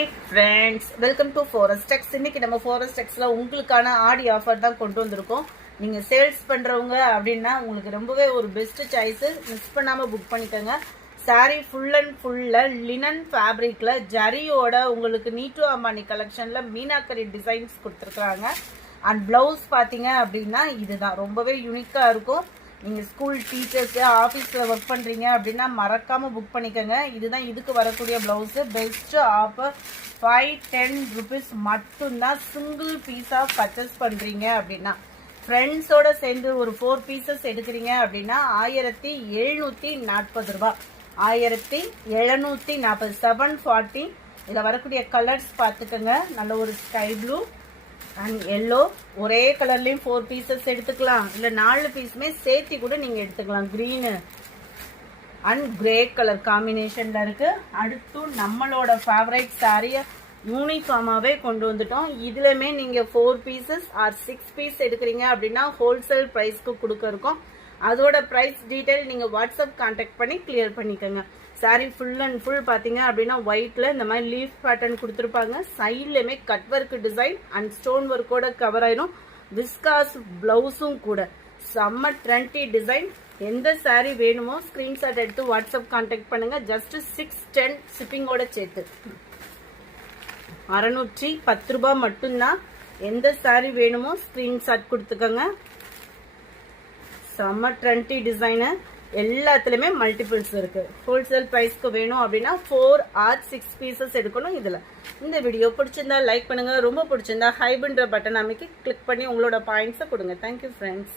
Hi friends, welcome to Forest Tex. இன்னைக்கு நம்ம Forest Texல உங்களுக்கான ஆடி ஆஃபர் தான் கொண்டு வந்திருக்கோம். நீங்க சேல்ஸ் பண்றவங்க அப்படினா உங்களுக்கு ரொம்பவே ஒரு பெஸ்ட் சாய்ஸ். மிஸ் பண்ணாம புக் பண்ணிக்கங்க. saree full and full linen fabricல ஜரியோட உங்களுக்கு நீட்டு அம்பானி கலெக்ஷன்ல மீனாக்கரி டிசைன்ஸ் கொடுத்திருக்காங்க. and blouse பாத்தீங்க அப்படினா இதுதான் ரொம்பவே யூனிக்கா இருக்கும். நீங்க ஸ்கூல் டீச்சர்ஸ் ஆபீஸ்ல வர்க் பண்றீங்க அப்படினா மறக்காம புக் பண்ணிக்கங்க. இதுதான் இதுக்கு வரக்கூடிய பிளவுஸ். பெஸ்ட் ஆஃபர் 510 ரூபீஸ் மட்டும் தான் சிங்கிள் பீஸா பர்ச்சேஸ் பண்றீங்க அப்படினா. ஃப்ரெண்ட்ஸோட சேர்ந்து ஒரு 4 பீசஸ் எடுக்கிறீங்க அப்படினா 1740 ரூபாய். 1740 740. இதுல வரக்கூடிய கலர்ஸ் பாத்துக்கங்க. நல்ல ஒரு ஸ்கை ப்ளூ அண்ட் எல்லோ ஒரே கலர்லயும் 4 பீசஸ் எடுத்துக்கலாம். இல்ல 4 பீஸுமே சேர்த்தி கூட நீங்க எடுத்துக்கலாம். கிரீன் அண்ட் கிரே கலர் காம்பினேஷன்ல இருக்கு. அடுத்து நம்மளோட ஃபேவரைட் சாரிய யூனிஃபார்மாவே கொண்டு வந்துட்டோம். இதுலயுமே நீங்க 4 பீசஸ் ஆர் 6 பீஸ் எடுக்கிறீங்க அப்படின்னா ஹோல்சேல் பிரைஸ்க்கு கொடுக்க இருக்கோம். அதோட பிரைஸ் டீடைல் நீங்க வாட்ஸ்அப் கான்டாக்ட் பண்ணி கிளியர் பண்ணிக்கோங்க. சாரி ஃபுல் அண்ட் ஃபுல் பார்த்தீங்க அப்படின்னா ஒயிட்ல இந்த மாதிரி லீஃப் பேட்டர்ன் கொடுத்துருப்பாங்க. சைட்லயுமே cut work design and stone ஒர்க்கோட கவர் ஆயிரும். விஸ்காஸ் பிளவுஸும் கூட செம்ம ட்ரெண்டி டிசைன். எந்த சாரி வேணுமோ ஸ்கிரீன்ஷாட் எடுத்து வாட்ஸ்அப் கான்டாக்ட் பண்ணுங்க. ஜஸ்ட் 610 ஷிப்பிங்கோட சேர்த்து 610 ரூபாய் மட்டும்தான். எந்த சாரி வேணுமோ ஸ்கிரீன்ஷாட் கொடுத்துக்கோங்க. செம்ம ட்ரெண்டி டிசைனு. எல்லாத்துலயுமே மல்டிபிள்ஸ் இருக்கு. ஹோல்சேல் பிரைஸ்க்கு வேணும் அப்படின்னா 4 or 6 பீசஸ் எடுக்கணும். இதுல இந்த வீடியோ பிடிச்சிருந்தா லைக் பண்ணுங்க. ரொம்ப பிடிச்சிருந்தா ஹைப்ன்ற பட்டன் அமைக்கி கிளிக் பண்ணி உங்களோட பாயிண்ட்ஸை கொடுங்க. Thank you friends.